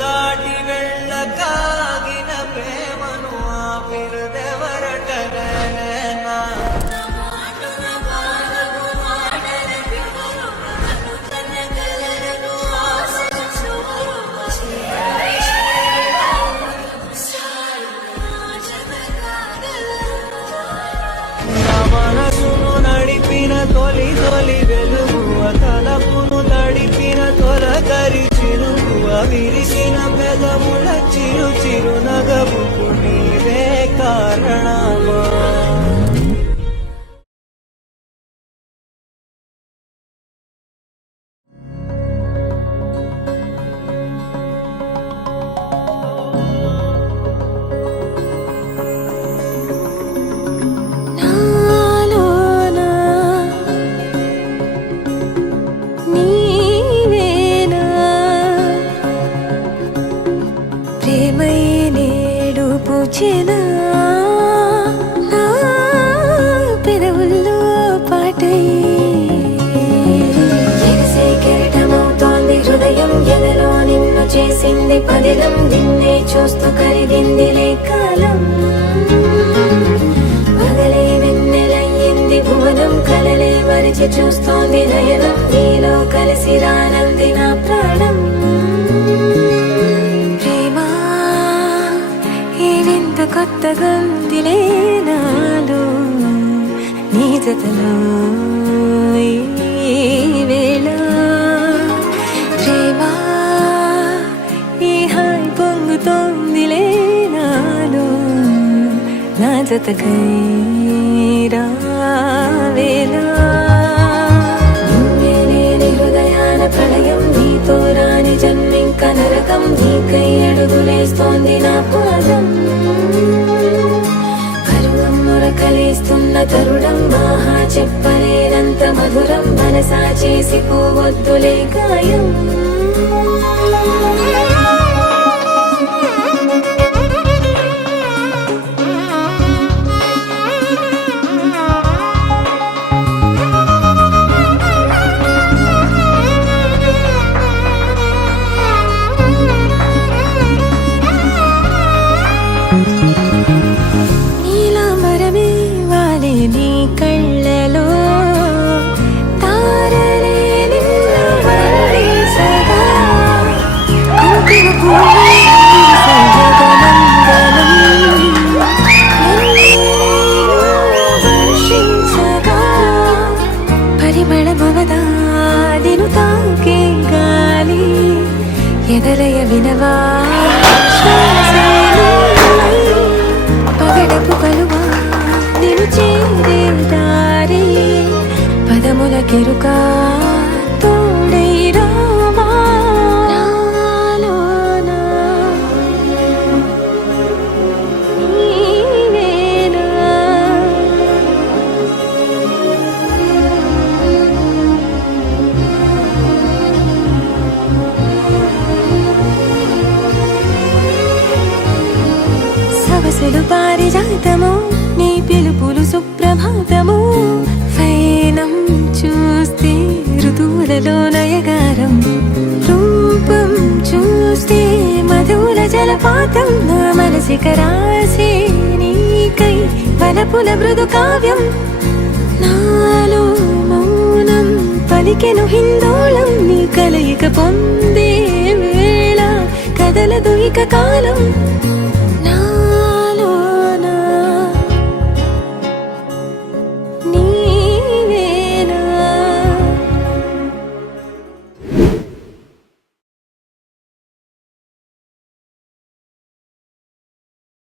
దాటి వెళ్ళకాగిన ప్రేమను ఆపినదెవరటనేనా మనసును నడిపిన తొలి తొలి వెలుగు తలపును తడిపిన తొలకరి చిరుగు విరిసిన పెదముల చిరు చిరు నగవుకు నీవే కారణమా పెదవుల్లో పాటై ఎగసే కెరటమవుతోంది హృదయం ఎదలో నిన్ను చేసింది పదిలం నిన్నే చూస్తూ కరిగిందిలే కాలం పగలే వెన్నెలయ్యింది భువనం కలలే మరిచి చూస్తోంది నయనం నీలో కలిసి రానంది నా ప్రాణం కొత్తగా ఉందిలే నాలో నీ జతలో ఈ వేళ ప్రేమ ఈ హాయ్ పొంగుతోందిలే నాలో నా జతకై రావేళ నువ్వే లేని హృదయాల ప్రళయం నీతో రాని జన్మింక నరకం నీకై అడుగులేస్తోంది నా పాదం కలిస్తున్న తరుణం మహా చెప్పలేనంత మధురం మనసా చేసి పోవద్దులే గాయం ఎదలయ వినవా పగడపు కలువా నిను చేరే దారి పదముల కెరుకా తోడై రావా సవసులు పారిజాతము నీ పిలుపులు సుప్రభాతము ఫైనం చూస్తే ఋతువులలో నయగారం రూపం చూస్తే మధుల జలపాతం నా మనసిక రాసే నీకై వలపుల మృదు కావ్యం నాలో మౌనం పలికెను హిందోళం నీ కలయిక పొందే వేళ కదలదు ఇక కాలం